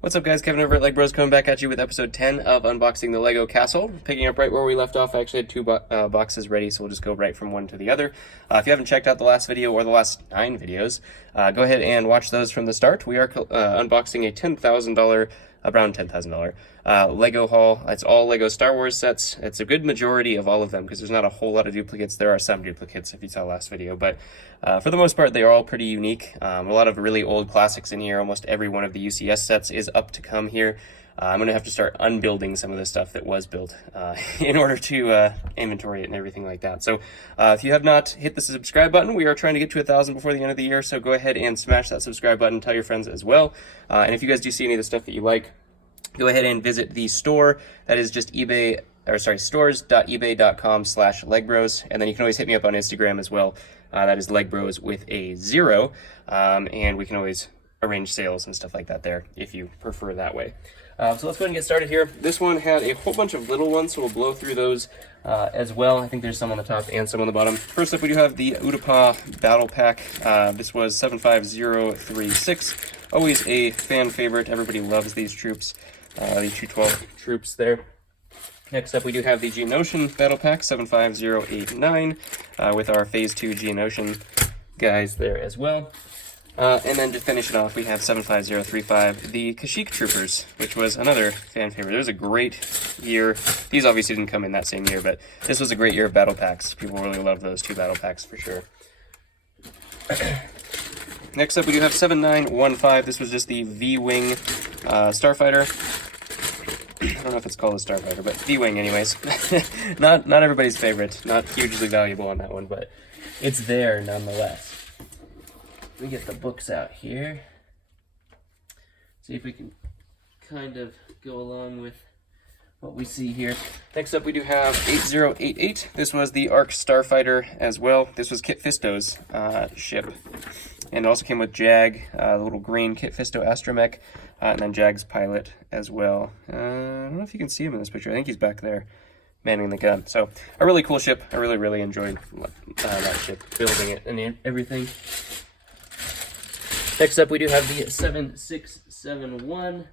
What's up, guys? Kevin over at Leg Bros coming back at you with episode 10 of Unboxing the Lego Castle. Picking up right where we left off. I actually had two boxes ready, so we'll just go right from one to the other. If you haven't checked out the last video or the last 9 videos, go ahead and watch those from the start. We are unboxing a $10,000, around $10,000 Lego haul. It's all Lego Star Wars sets. It's a good majority of all of them because there's not a whole lot of duplicates. There are some duplicates if you saw last video, but for the most part, they are all pretty unique. A lot of really old classics in here. Almost every one of the UCS sets is up to come here. I'm going to have to start unbuilding some of the stuff that was built in order to inventory it and everything like that. So if you have not hit the subscribe button, we are trying to get to 1,000 before the end of the year. So go ahead and smash that subscribe button. Tell your friends as well. And if you guys do see any of the stuff that you like, go ahead and visit the store. That is just stores.ebay.com/legbros. And then you can always hit me up on Instagram as well. That is legbros with a 0. And we can always arrange sales and stuff like that there if you prefer that way. So let's go ahead and get started here. This one had a whole bunch of little ones, so we'll blow through those as well. I think there's some on the top and some on the bottom. First up, we do have the Utapau Battle Pack. This was 75036. Always a fan favorite. Everybody loves these troops, the 212 troops there. Next up, we do have the Geonosian Battle Pack, 75089, with our Phase 2 Geonosian guys there as well. And then to finish it off, we have 75035, the Kashyyyk Troopers, which was another fan favorite. It was a great year. These obviously didn't come in that same year, but this was a great year of battle packs. People really love those 2 battle packs for sure. Next up, we do have 7915. This was just the V-Wing Starfighter. I don't know if it's called a Starfighter, but V-Wing anyways. not everybody's favorite. Not hugely valuable on that one, but it's there nonetheless. Let me get the books out here. See if we can kind of go along with what we see here. Next up, we do have 8088. This was the Arc Starfighter as well. This was Kit Fisto's ship. And it also came with Jag, the little green Kit Fisto astromech, and then Jag's pilot as well. I don't know if you can see him in this picture. I think he's back there manning the gun. So a really cool ship. I really enjoyed that ship, building it and everything. Next up, we do have the 7671.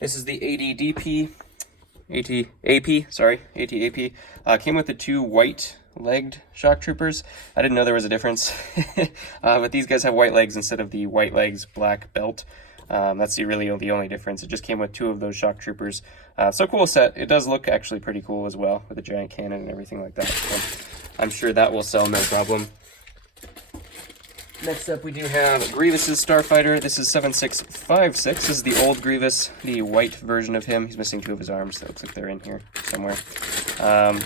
This is the ATAP. Came with the 2 white-legged shock troopers. I didn't know there was a difference, but these guys have white legs instead of the white legs, black belt. That's the only difference. It just came with 2 of those shock troopers. So cool set. It does look actually pretty cool as well, with a giant cannon and everything like that. So I'm sure that will sell no problem. Next up, we do have Grievous's Starfighter. This is 7656. This is the old Grievous, the white version of him. He's missing 2 of his arms. That looks like they're in here somewhere. So I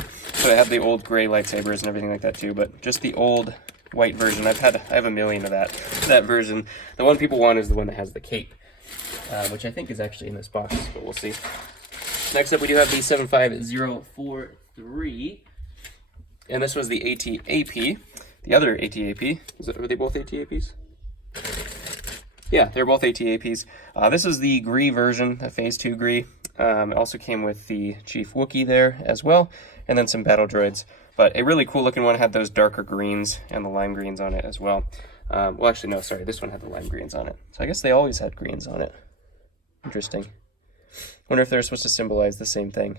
have the old gray lightsabers and everything like that too, but just the old white version. I have a million of that version. The one people want is the one that has the cape, which I think is actually in this box, but we'll see. Next up, we do have the 75043, and this was the ATAP. The other ATAP, are they both ATAPs? Yeah, they're both ATAPs. This is the Gree version, the Phase 2 Gree. It also came with the Chief Wookiee there as well, and then some battle droids. But a really cool looking one had those darker greens and the lime greens on it as well. Well, actually, no, sorry, this one had the lime greens on it. So I guess they always had greens on it. Interesting. Wonder if they're supposed to symbolize the same thing.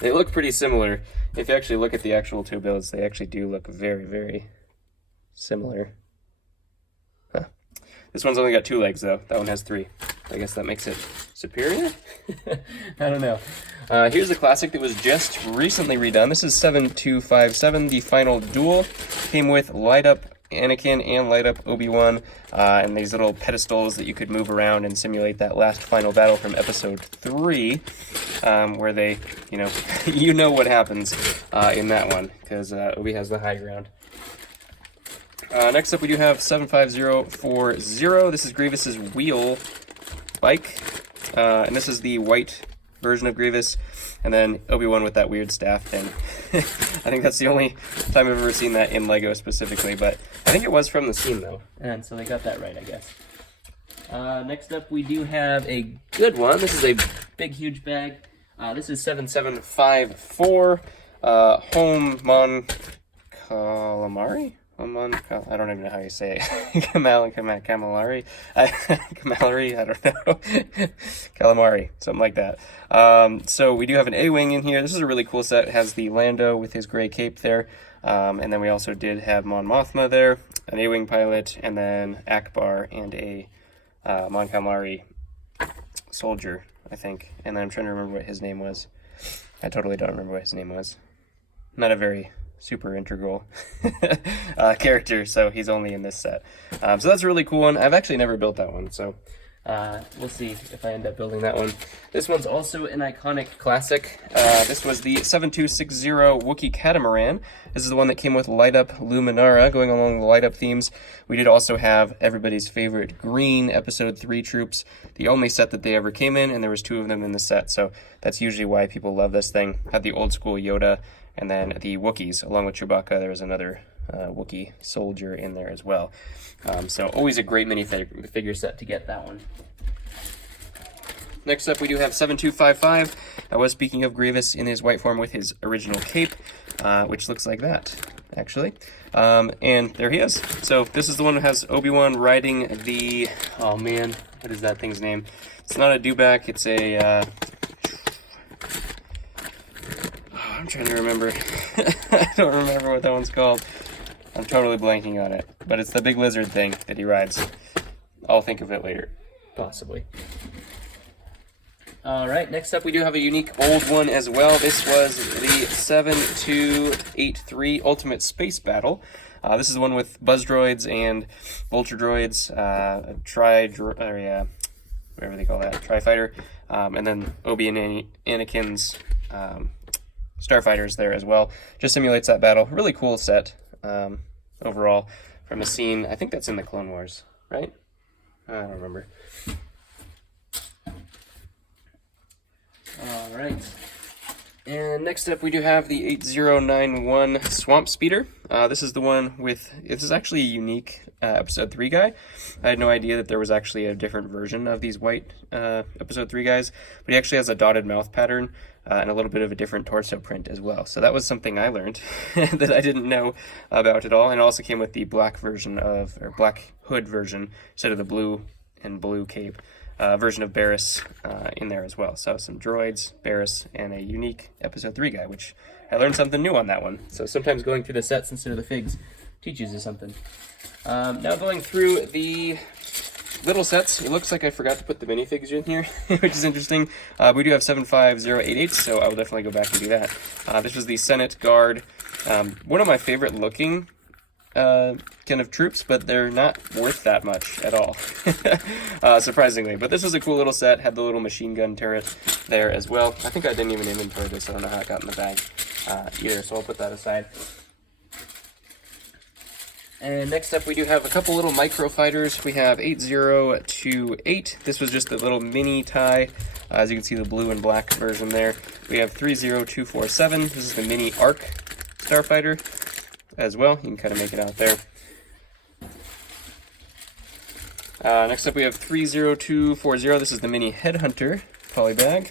They look pretty similar. If you actually look at the actual 2 builds, they actually do look very similar. Huh. This one's only got 2 legs, though. That one has 3. I guess that makes it superior? I don't know. Here's a classic that was just recently redone. This is 7257, the Final Duel. Came with light-up Anakin and light up Obi-Wan, and these little pedestals that you could move around and simulate that last final battle from episode 3, where they, you know what happens in that one, because Obi has the high ground. Next up, we do have 75040. This is Grievous's wheel bike, and this is the white version of Grievous, and then Obi-Wan with that weird staff thing. I think that's the only time I've ever seen that in Lego specifically, but I think it was from the scene though, and so they got that right, I guess. Next up, we do have a good one. This is a big, huge bag. This is 7754, Home Mon Calamari? I don't even know how you say it. Calamari. Calamari, I don't know. Calamari, something like that. So we do have an A-Wing in here. This is a really cool set. It has the Lando with his gray cape there. And then we also did have Mon Mothma there, an A-Wing pilot, and then Akbar and a Mon Calamari soldier, I think. And then I'm trying to remember what his name was. I totally don't remember what his name was. Not a very super integral character, so he's only in this set. So that's a really cool one. I've actually never built that one, so we'll see if I end up building that one. This one's also an iconic classic. This was the 7260 Wookiee Catamaran. This is the one that came with Light Up Luminara, going along the Light Up themes. We did also have everybody's favorite green Episode 3 troops, the only set that they ever came in, and there was 2 of them in the set, so that's usually why people love this thing. Had the old school Yoda, and then the Wookiees, along with Chewbacca. There was another Wookiee soldier in there as well. So always a great minifigure set to get that one. Next up, we do have 7255. I was speaking of Grievous in his white form with his original cape, which looks like that, actually. And there he is. So this is the one that has Obi-Wan riding the... Oh, man. What is that thing's name? It's not a dewback. It's a... I'm trying to remember. I don't remember what that one's called. I'm totally blanking on it. But it's the big lizard thing that he rides. I'll think of it later. Possibly. Alright, next up we do have a unique old one as well. This was the 7283 Ultimate Space Battle. This is the one with Buzz Droids and Vulture Droids, whatever they call that, Tri-Fighter, and then Obi and Anakin's Starfighters there as well. Just simulates that battle. Really cool set overall from a scene. I think that's in the Clone Wars, right? I don't remember. All right. And next up we do have the 8091 Swamp Speeder. This is the one with, this is actually a unique Episode 3 guy. I had no idea that there was actually a different version of these white Episode 3 guys, but he actually has a dotted mouth pattern and a little bit of a different torso print as well. So that was something I learned that I didn't know about at all. And it also came with the black version of, or black hood version, instead of the blue and blue cape. Version of Barriss in there as well. So some droids, Barriss, and a unique Episode 3 guy, which I learned something new on that one. So sometimes going through the sets instead of the figs teaches you something. Now going through the little sets, it looks like I forgot to put the minifigs in here, which is interesting. We do have 75088, so I will definitely go back and do that. This was the Senate Guard. One of my favorite looking kind of troops, but they're not worth that much at all, surprisingly. But this was a cool little set, had the little machine gun turret there as well. I think I didn't even inventory this, I don't know how it got in the bag either, so I'll put that aside. And next up we do have a couple little micro fighters. We have 8028, this was just a little mini tie, as you can see the blue and black version there. We have 30247, this is the mini ARC starfighter as well. You can kind of make it out there. Next up we have 30240. This is the mini Headhunter polybag.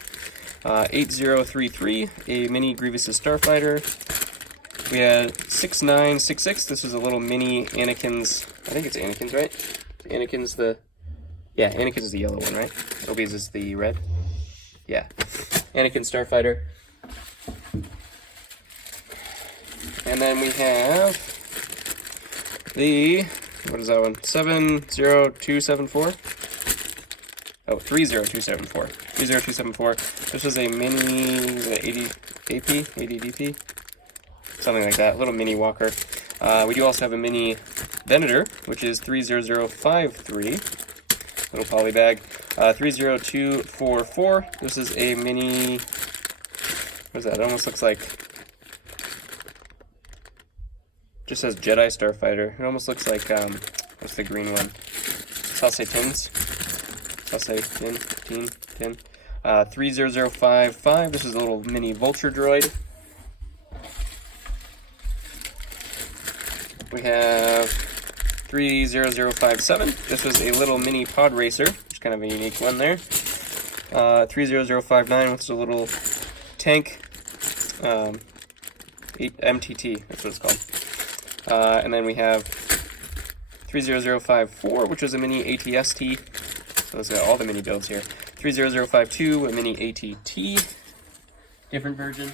8033, a mini Grievous's Starfighter. We had 6966. This is a little mini Anakin's. I think it's Anakin's, right? Anakin's the. Yeah, Anakin's the yellow one, right? Obi's is the red. Yeah, Anakin Starfighter. And then we have the, what is that one? 70274? Oh, 30274. 30274. This was a mini, 80 AP, 80 DP? Something like that, little mini walker. We do also have a mini Venator, which is 30053. Little poly bag. 30244. This is a mini, what is that? It almost looks like, just says Jedi Starfighter. It almost looks like, what's the green one? Tin. 30055. This is a little mini Vulture droid. We have 30057. This was a little mini Pod Racer, which is kind of a unique one there. 30059, which is a little tank. MTT, that's what it's called. And then we have 30054, which is a mini ATST. So let's got all the mini builds here. 30052, a mini ATT. Different version.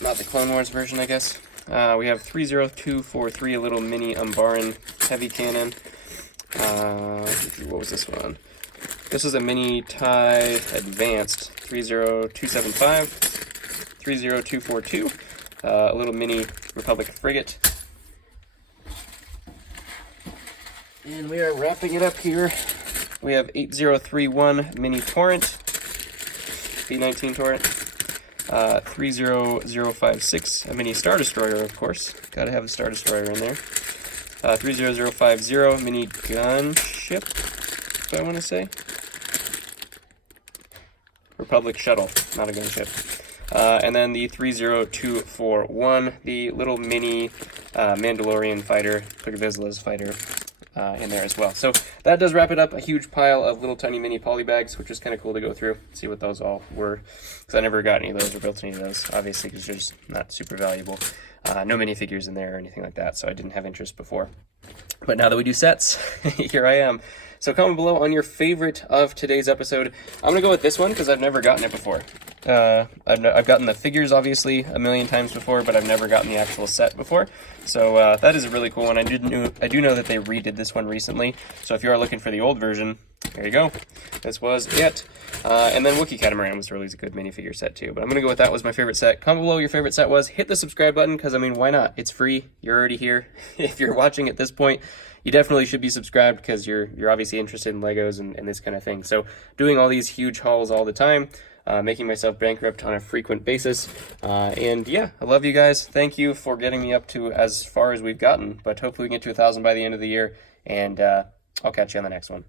Not the Clone Wars version, I guess. We have 30243, a little mini Umbaran heavy cannon. What was this one? This is a mini TIE Advanced 30275, 30242, a little mini Republic frigate. And we are wrapping it up here. We have 8031 mini Torrent, B-19 Torrent, 30056, a mini Star Destroyer, of course. Gotta have the Star Destroyer in there. 30050 mini gunship, if I want to say. Republic shuttle, not a gunship. And then the 30241, the little mini Mandalorian fighter, Cook Vizsla's fighter, in there as well. So that does wrap it up. A huge pile of little tiny mini poly bags, which is kind of cool to go through, see what those all were, because I never got any of those or built any of those, obviously, because they're just not super valuable. No minifigures in there or anything like that, so I didn't have interest before. But now that we do sets, here I am. So comment below on your favorite of today's episode. I'm going to go with this one because I've never gotten it before. I've gotten the figures, obviously, a million times before, but I've never gotten the actual set before. So that is a really cool one. I do know that they redid this one recently. So if you are looking for the old version, there you go. This was it. And then Wookiee Catamaran was really a good minifigure set too. But I'm going to go with that was my favorite set. Comment below what your favorite set was. Hit the subscribe button because, I mean, why not? It's free. You're already here. If you're watching at this point, you definitely should be subscribed because you're obviously interested in Legos and this kind of thing. So doing all these huge hauls all the time, making myself bankrupt on a frequent basis. And yeah, I love you guys. Thank you for getting me up to as far as we've gotten. But hopefully we can get to 1,000 by the end of the year. And I'll catch you on the next one.